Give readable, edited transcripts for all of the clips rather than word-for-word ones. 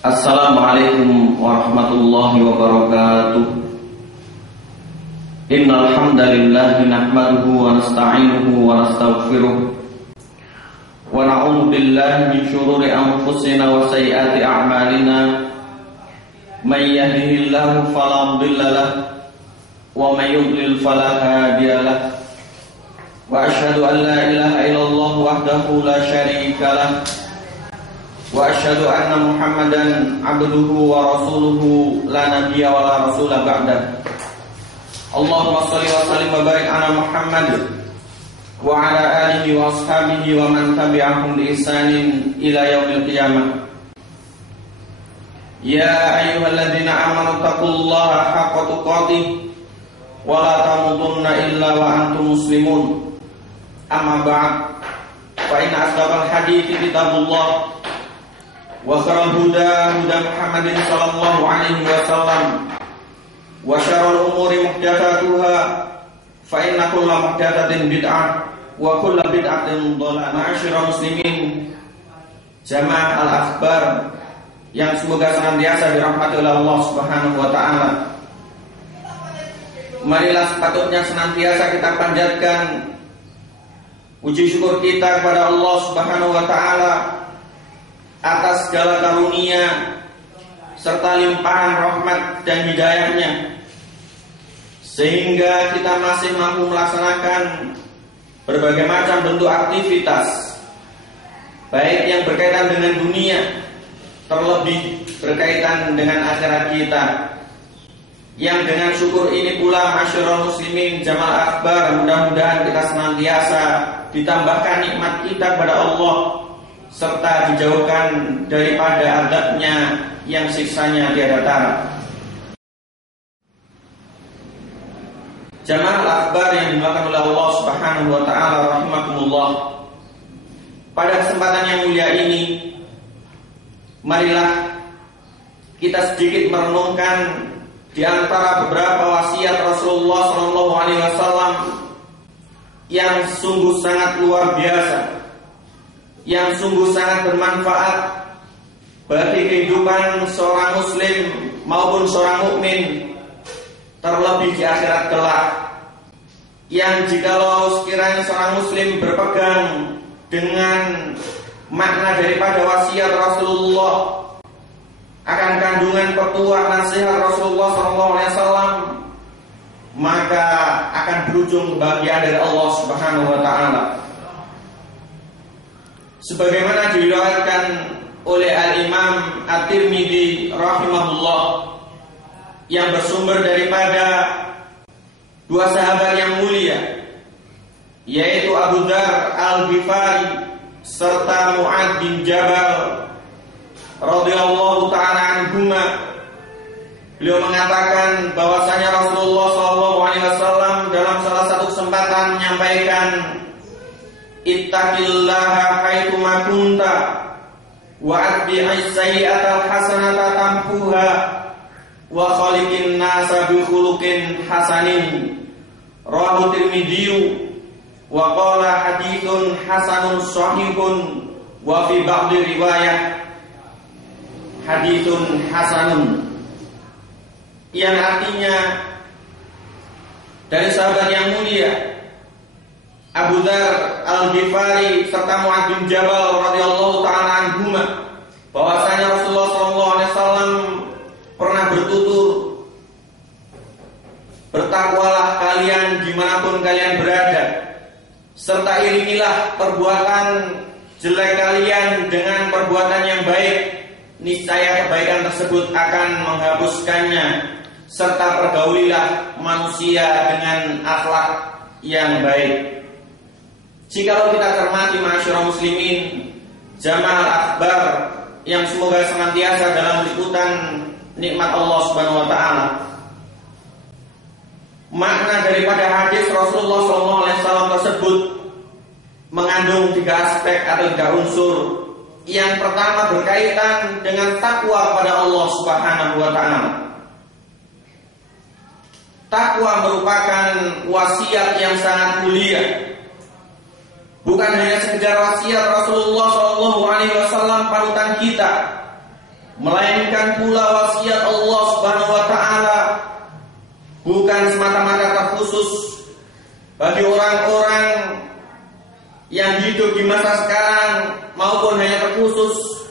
Assalamualaikum warahmatullahi wabarakatuh. Innal hamdalillah nahmaduhu wa nasta'inuhu wa nastaghfiruh wa na'udzu billahi min shururi anfusina wa sayyiati a'malina. May yahdihillahu fala mudilla lahu wa may yudlil fala hadiya lahu. Wa asyhadu an la ilaha illallah wahdahu la syarika lahu wa asyhadu anna Muhammadan abduhu wa rasuluhu la nabiyya wa la rasula ba'da. Allahumma shalli wa sallim wa barik ala Muhammad wa ala alihi wa ashabihi wa man tabi'ahum bi ihsanin ila yaumil qiyamah. Ya ayyuhalladzina amanu taqullaha haqqa tuqatih wa la tamutunna illa wa antum muslimun. Amma ba'd, fa inna asdaqal hadithi kitabullah wa khairal huda Muhammadin sallallahu alaihi wasallam wa syarrul umuri muhdatsatuha fa inna kulla muhdatsatin bid'ah wa kulla bid'atin dhalalah. Ma'asyiral muslimin jamaah al-akhbar yang semoga senantiasa dirahmati oleh Allah Subhanahu wa taala. Marilah sepatutnya senantiasa kita panjatkan puji syukur kita kepada Allah Subhanahu wa taala atas segala karunia serta limpahan rahmat dan hidayahnya, sehingga kita masih mampu melaksanakan berbagai macam bentuk aktivitas, baik yang berkaitan dengan dunia, terlebih berkaitan dengan akhirat kita. Yang dengan syukur ini pula, masyarul muslimin jamaah akbar, mudah-mudahan kita senantiasa ditambahkan nikmat kita kepada Allah serta dijauhkan daripada azabnya yang siksanya tiada tara. Jamaah akbar yang dimuliakan oleh Allah Subhanahu wa taala rahimakumullah. Pada kesempatan yang mulia ini, marilah kita sedikit merenungkan di antara beberapa wasiat Rasulullah sallallahu alaihi wasallam yang sungguh sangat luar biasa, yang sungguh sangat bermanfaat bagi kehidupan seorang muslim maupun seorang mukmin, terlebih di akhirat kelak, yang jikalau sekiranya seorang muslim berpegang dengan makna daripada wasiat Rasulullah, akan kandungan petuah nasihat Rasulullah SAW, maka akan berujung kebahagiaan dari Allah Subhanahu wa taala. Sebagaimana diriwayatkan oleh Al-Imam At-Tirmidzi rahimahullah, yang bersumber daripada dua sahabat yang mulia, yaitu Abu Dzar Al-Ghifari serta Mu'adz bin Jabal radhiyallahu ta'ala anhuma. Beliau mengatakan bahwasanya Rasulullah SAW dalam salah satu kesempatan menyampaikan, ittaqillaha haitsuma kunta wa atbi'is sayyi'atal hasanata tamhuha wa khaliqin nasa bi khuluqin hasanin. Rawahu Tirmidzi wa qala haditsun hasanun shahihun wa fi ba'd riwayah haditsun hasanun, yang artinya dari sahabat yang mulia Abu Dzar Al-Ghifari serta Mu'adz bin Jabal radhiyallahu ta'ala anhuma, bahwasanya Rasulullah SAW pernah bertutur, bertakwalah kalian dimanapun kalian berada, serta iringilah perbuatan jelek kalian dengan perbuatan yang baik, niscaya kebaikan tersebut akan menghapuskannya, serta pergaulilah manusia dengan akhlak yang baik. Jikalau kita cermati masyarakat muslimin jamaah akbar yang semoga senantiasa dalam liputan nikmat Allah Subhanahu wa taala, makna daripada hadis Rasulullah SAW tersebut mengandung tiga aspek atau tiga unsur. Yang pertama berkaitan dengan takwa kepada Allah Subhanahu wa taala. Takwa merupakan wasiat yang sangat mulia. Bukan hanya sekedar wasiat Rasulullah SAW panutan kita, melainkan pula wasiat Allah Subhanahu wa taala bukan semata-mata terkhusus bagi orang-orang yang hidup di masa sekarang maupun hanya terkhusus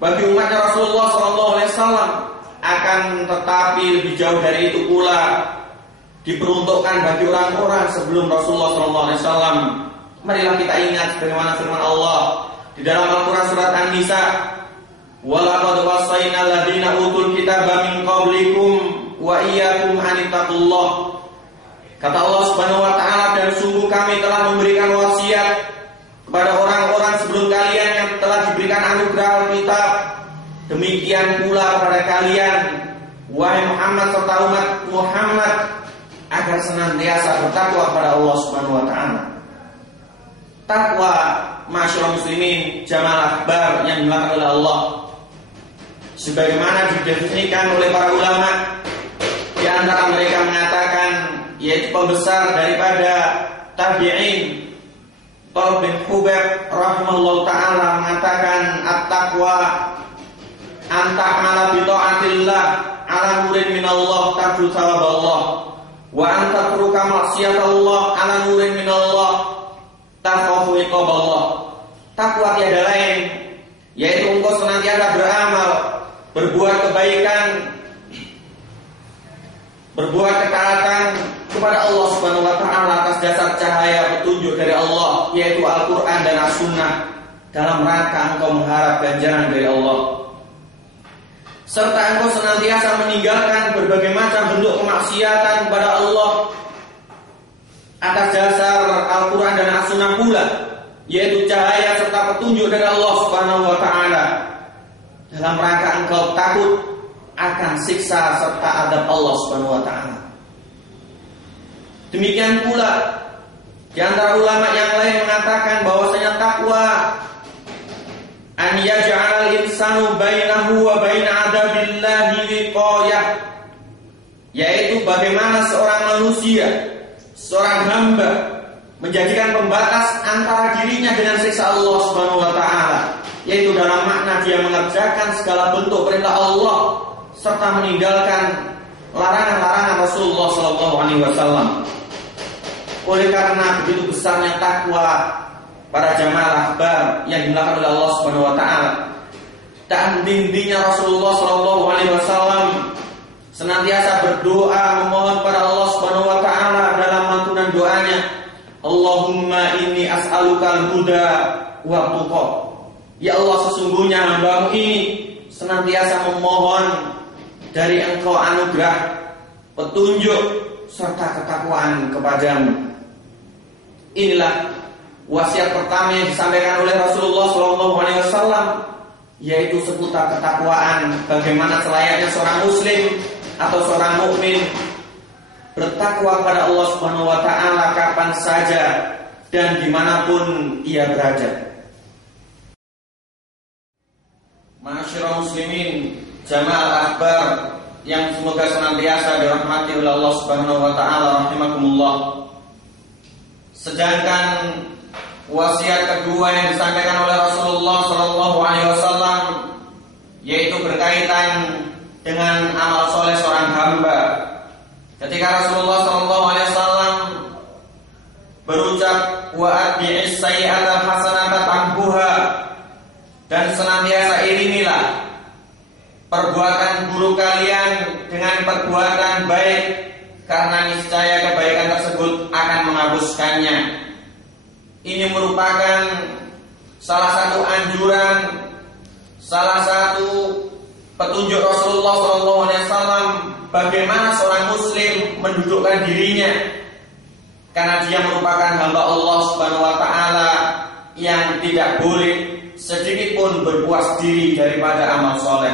bagi umatnya Rasulullah SAW, akan tetapi lebih jauh dari itu pula diperuntukkan bagi orang-orang sebelum Rasulullah SAW. Marilah kita ingat bagaimana firman Allah di dalam Al-Quran surat An-Nisa, walaqad wasaynal ladzina utul kitaba min qablikum wa iyyakum an ittaqullah. Kata Allah Subhanahu wa taala, dan sungguh kami telah memberikan wasiat kepada orang-orang sebelum kalian yang telah diberikan anugerah Alkitab. Demikian pula kepada kalian, wahai Muhammad serta umat Muhammad, agar senantiasa bertakwa kepada Allah Subhanahu wa taala. Takwa, masyaallah muslimin, jamaah akbar yang dimuliakan oleh Allah, sebagaimana didefinisikan oleh para ulama, di antara mereka mengatakan, yaitu pembesar daripada tabi'in, Talib bin Hubaib rahimahullah ta'ala mengatakan, at-taqwa anta'mala bi ta'atillah ala nurin minallah tarju thawaballah, wa antatruka maksiatallah ala nurin minallah takhafu iqaballah. Takwa tiada lain, yaitu engkau senantiasa beramal, berbuat kebaikan, berbuat ketaatan kepada Allah Subhanahu wa taala atas dasar cahaya petunjuk dari Allah, yaitu Al-Qur'an dan As-Sunnah, dalam rangka engkau mengharap ganjaran dari Allah. Serta engkau senantiasa meninggalkan berbagai macam bentuk kemaksiatan kepada Allah atas dasar Al-Qur'an dan As-Sunnah pula, yaitu cahaya serta petunjuk dari Allah Subhanahu wa taala, dalam rangka engkau takut akan siksa serta adab Allah Subhanahu wa taala. Demikian pula di antara ulama yang lain mengatakan bahwasanya takwa an yaj'al insanu bainahu wa bain adabillahi wiqayah, yaitu bagaimana seorang manusia, seorang hamba menjadikan pembatas antara dirinya dengan siksa Allah Subhanahu wa taala, yaitu dalam makna dia mengerjakan segala bentuk perintah Allah serta meninggalkan larangan-larangan Rasulullah sallallahu alaihi wasallam. Oleh karena begitu besarnya takwa para jamaah akbar yang dimuliakan oleh Allah Subhanahu wa taala, dan tingginya Rasulullah sallallahu alaihi wasallam senantiasa berdoa memohon pada Allah Subhanahu wa taala dalam lantunan doanya, Allahumma inni as'alukal huda wa tuqa. Ya Allah, sesungguhnya hamba-Mu ini senantiasa memohon dari Engkau anugerah, petunjuk serta ketakwaan kepadamu. Inilah wasiat pertama yang disampaikan oleh Rasulullah SAW, yaitu seputar ketakwaan, bagaimana selayaknya seorang muslim atau seorang mukmin bertakwa kepada Allah Subhanahu wa taala kapan saja dan dimanapun ia berada. Ma'asyiral muslimin, jamaah akbar yang semoga senantiasa dirahmati oleh Allah Subhanahu wa taala rahimakumullah. Sedangkan wasiat kedua yang disampaikan oleh Rasulullah sallallahu alaihi wasallam, yaitu berkaitan dengan amal soleh seorang hamba. Ketika Rasulullah sallallahu alaihi wasallam berucap, wa atbi'is sayyi'ata hasanata tambuha, dan senantiasa iringilah perbuatan buruk kalian dengan perbuatan baik, karena niscaya kebaikan tersebut akan menghapuskannya. Ini merupakan salah satu anjuran, salah satu petunjuk Rasulullah SAW bagaimana seorang muslim mendudukkan dirinya, karena dia merupakan hamba Allah Subhanahu wa taala yang tidak boleh sedikit pun berpuas diri daripada amal soleh.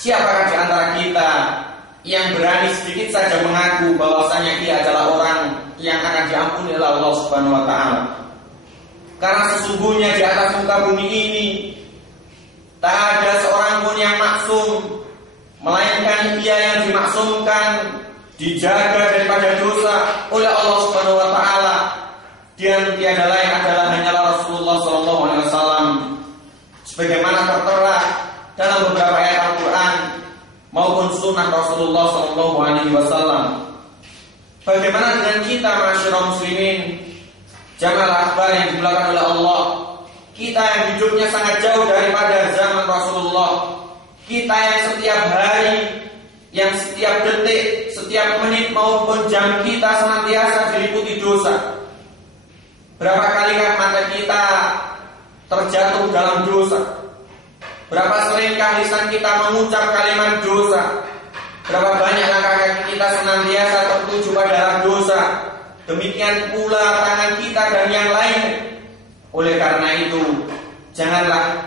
Siapakah di antara kita yang berani sedikit saja mengaku bahwasanya ia adalah orang yang akan diampuni oleh Allah Subhanahu wa taala? Karena sesungguhnya di atas muka bumi ini tak ada seorang pun yang maksum, melainkan ia yang dimaksumkan, dijaga daripada dosa oleh Allah Subhanahu wa taala, dan tiada lain adalah hanyalah Rasulullah sallallahu alaihi wasallam. sebagaimana tertera dalam beberapa ayat Al-Quran maupun sunnah Rasulullah SAW. Bagaimana dengan kita masyarakat muslimin, jamaah akbar yang dimulakan oleh Allah, kita yang hidupnya sangat jauh daripada zaman Rasulullah, kita yang setiap hari, yang setiap detik, setiap menit maupun jam kita senantiasa diliputi dosa. Berapa kalikah mata kita terjatuh dalam dosa? Berapa seringkah lisan kita mengucap kalimat dosa? Berapa banyak langkah kaki kita senantiasa tertuju pada dosa? Demikian pula tangan kita dan yang lain. Oleh karena itu, janganlah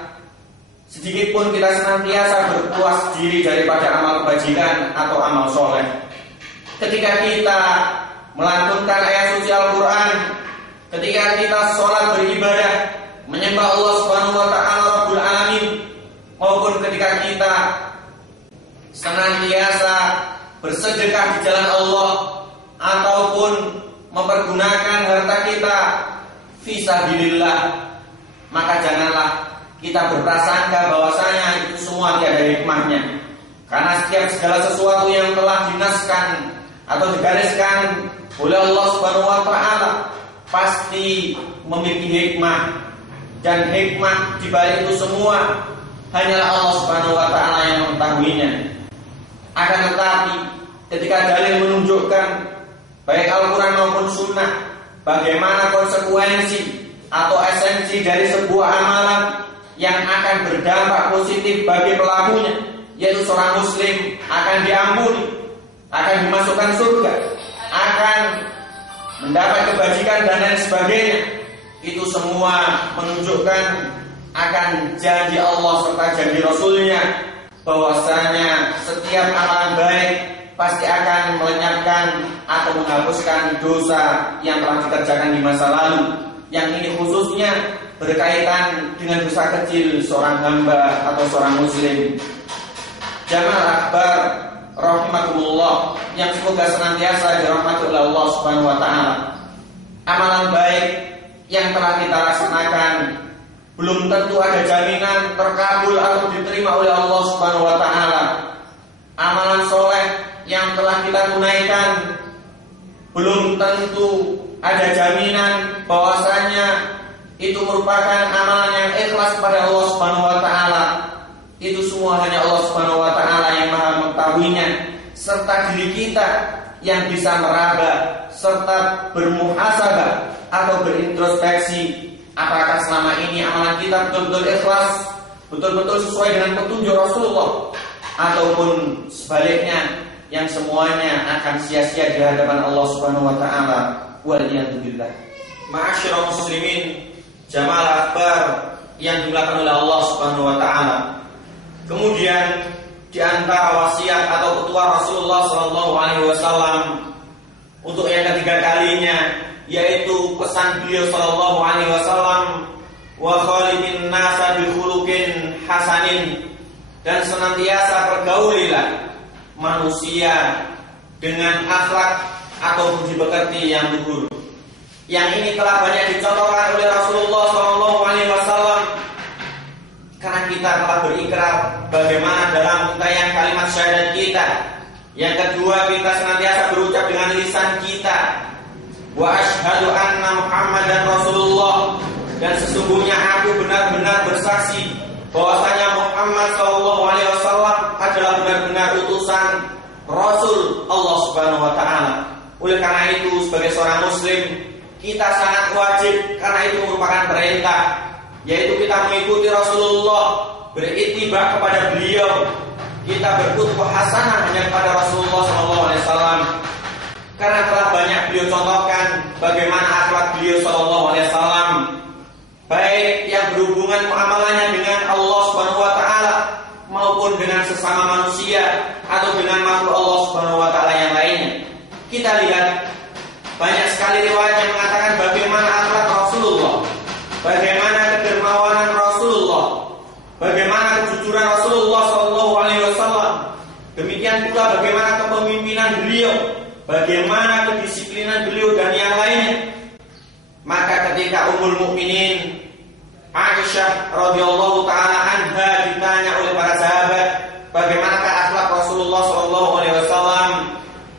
sedikit pun kita senantiasa berpuas diri daripada amal kebajikan atau amal soleh. Ketika kita melantunkan ayat suci Al-Quran, ketika kita sholat beribadah, menyembah Allah Subhanahu wa Ta'ala Rabbul Alamin, maupun ketika kita senantiasa bersedekah di jalan Allah ataupun mempergunakan harta kita fisabilillah, maka janganlah kita berprasangka bahwasanya itu semua tiada hikmahnya. Karena setiap segala sesuatu yang telah dinaskan atau digariskan oleh Allah Subhanahu wa Ta'ala pasti memiliki hikmah, dan hikmah di balik itu semua hanyalah Allah Subhanahu wa Ta'ala yang mengetahuinya. Akan tetapi ketika dalil menunjukkan baik Al-Quran maupun Sunnah bagaimana konsekuensi atau esensi dari sebuah amalan yang akan berdampak positif bagi pelakunya, yaitu seorang muslim akan diampuni, akan dimasukkan surga, akan mendapat kebajikan dan lain sebagainya, itu semua menunjukkan akan janji Allah serta janji Rasulnya bahwasanya setiap amalan baik pasti akan melenyapkan atau menghapuskan dosa yang telah dikerjakan di masa lalu. Yang ini khususnya berkaitan dengan dosa kecil seorang hamba atau seorang muslim. Jamaah akbar rahimakumullah yang semoga senantiasa dirahmati oleh Allah Subhanahu wa Ta'ala. Amalan baik yang telah kita laksanakan belum tentu ada jaminan terkabul atau diterima oleh Allah Subhanahu wa Ta'ala. Amalan soleh yang telah kita tunaikan belum tentu ada jaminan bahwasanya itu merupakan amalan yang ikhlas kepada Allah Subhanahu wa Ta'ala. Itu semua hanya Allah Subhanahu wa Ta'ala yang maha mengetahuinya, serta diri kita yang bisa meraba serta bermuhasabah atau berintrospeksi apakah selama ini amalan kita betul-betul ikhlas, betul-betul sesuai dengan petunjuk Rasulullah, ataupun sebaliknya yang semuanya akan sia-sia di hadapan Allah Subhanahu wa Ta'ala. Waliyadzubillah. Ma'asyiral muslimin, jamaah akbar yang dimuliakan oleh Allah Subhanahu wa Ta'ala. Kemudian di antara wasiat atau petua Rasulullah sallallahu alaihi wasallam untuk yang ketiga kalinya, yaitu pesan beliau sallallahu alaihi wasallam, wa khaliqin nasa bil khuluqin hasanin, dan senantiasa pergaulilah manusia dengan akhlak atau budi pekerti yang luhur. Yang ini telah banyak dicontohkan oleh Rasulullah sallallahu alaihi wasallam karena kita telah berikrar bagaimana dalam untayan kalimat syahadat kita. Yang kedua, kita senantiasa berucap dengan lisan kita, wa asyhadu anna Muhammadan Rasulullah, dan sesungguhnya aku benar-benar bersaksi bahwasanya Muhammad sallallahu alaihi wasallam adalah benar-benar utusan Rasul Allah Subhanahu wa Ta'ala. Oleh karena itu, sebagai seorang muslim, kita sangat wajib, karena itu merupakan perintah, yaitu kita mengikuti Rasulullah, berittiba kepada beliau, kita berqudwah hasanah hanya kepada Rasulullah SAW, karena telah banyak beliau contohkan bagaimana akhlak beliau SAW, baik yang berhubungan muamalahnya dengan Allah Subhanahu wa Ta'ala maupun dengan sesama manusia atau dengan makhluk Allah Subhanahu wa Ta'ala yang lainnya. Kita lihat banyak sekali riwayat yang mengatakan bagaimana akhlak Rasulullah, bagaimana kedermawanan Rasulullah, bagaimana kejujuran Rasulullah sallallahu alaihi wasallam. Demikian pula bagaimana kepemimpinan beliau, bagaimana kedisiplinan beliau dan yang lainnya. Maka ketika Ummul Mukminin Aisyah radhiyallahu taala anha ditanya oleh para sahabat, bagaimanakah akhlak Rasulullah sallallahu alaihi wasallam?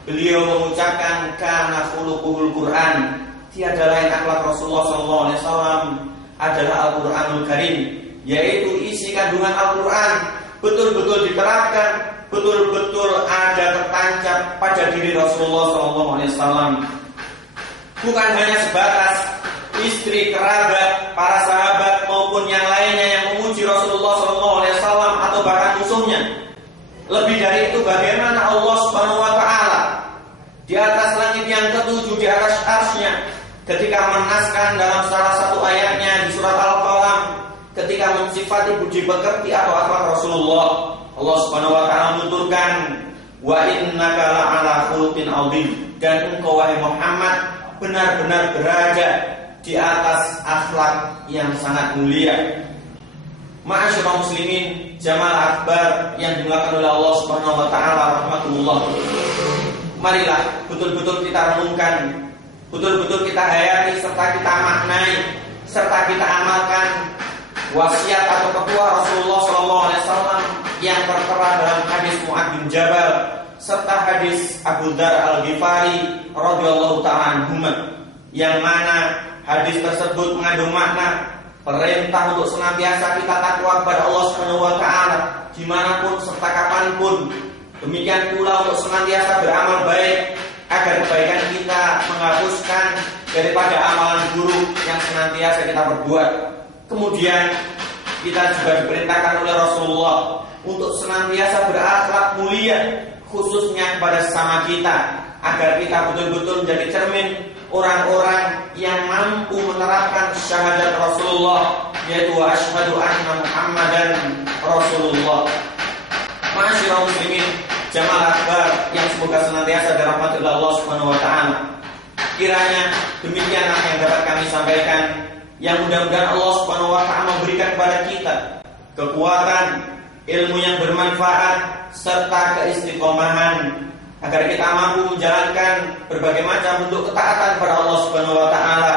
Beliau mengucapkan kana khuluquhul Quran. Tiada lain akhlak Rasulullah sallallahu alaihi wasallam adalah Al-Qur'anul Karim, yaitu isi kandungan Al-Qur'an betul-betul diterapkan, betul-betul ada tertancap pada diri Rasulullah sallallahu alaihi wasallam. Bukan hanya sebatas istri, kerabat, para sahabat maupun yang lainnya yang memuji Rasulullah sallallahu alaihi wasallam atau bahkan musuhnya. Lebih dari itu, bagaimana Allah Subhanahu wa taala di atas langit yang ketujuh, di atas arsy-Nya, ketika menaskan dalam salah satu ayatnya di surat Al-Qalam, ketika mensifati budi pekerti atau akhlak Rasulullah, Allah Subhanahu wa taala menuturkan, wa innaka la'ala khuluqin 'adzim, dan engkau wahai Muhammad benar-benar berada di atas akhlak yang sangat mulia. Ma'asyiral muslimin, jamaah akbar yang dimuliakan oleh Allah Subhanahu wa taala rahmatullah. Marilah betul-betul kita renungkan, betul-betul kita hayati serta kita maknai, serta kita amalkan wasiat atau petua Rasulullah sallallahu alaihi wasallam yang tertera dalam hadis Mu'adz bin Jabal serta hadis Abu Dzar Al-Ghifari radhiyallahu ta'ala anhuma, yang mana hadis tersebut mengandung makna perintah untuk senantiasa kita takwa kepada Allah Subhanahu wa taala dimanapun serta kapanpun. Demikian pula untuk senantiasa beramal baik agar kebaikan kita menghapuskan daripada amalan buruk yang senantiasa kita perbuat. Kemudian kita juga diperintahkan oleh Rasulullah untuk senantiasa berakhlak mulia, khususnya kepada sesama kita, agar kita betul-betul menjadi cermin orang-orang yang mampu menerapkan syahadat Rasulullah, yaitu wa asyhadu anna Muhammadan Rasulullah. Ma'asyiral muslimin, jamaah akbar yang semoga senantiasa dirahmati oleh Allah Subhanahu wa taala. Kiranya demikianlah yang dapat kami sampaikan, yang mudah-mudahan Allah Subhanahu wa taala memberikan kepada kita kekuatan, ilmu yang bermanfaat serta keistiqomahan agar kita mampu menjalankan berbagai macam bentuk ketaatan kepada Allah Subhanahu wa taala,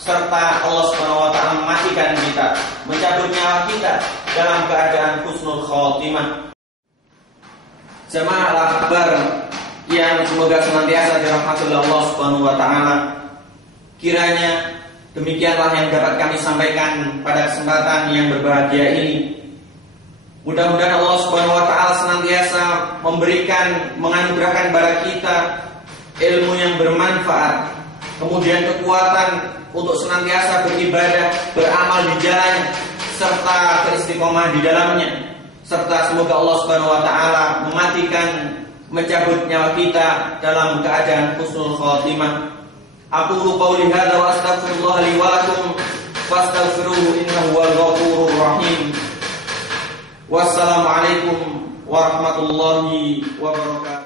serta Allah Subhanahu wa taala mematikan kita, mencabut nyawa kita dalam keadaan husnul khotimah. Jamaah akbar yang semoga senantiasa dirahmati oleh Allah Subhanahu wa taala. Kiranya demikianlah yang dapat kami sampaikan pada kesempatan yang berbahagia ini. Mudah-mudahan Allah Subhanahu wa taala senantiasa memberikan, menganugerahkan kepada kita ilmu yang bermanfaat, kemudian kekuatan untuk senantiasa beribadah, beramal di jalannya, serta beristiqomah di dalamnya. Serta semoga Allah Subhanahu wa taala mematikan, mencabut nyawa kita dalam keadaan husnul khotimah. Aqulu qouli hadza wa astaghfirullah li wa lakum fastaghfiruhu innahu huwal ghafurur rahim. Wassalamualaikum warahmatullahi wabarakatuh.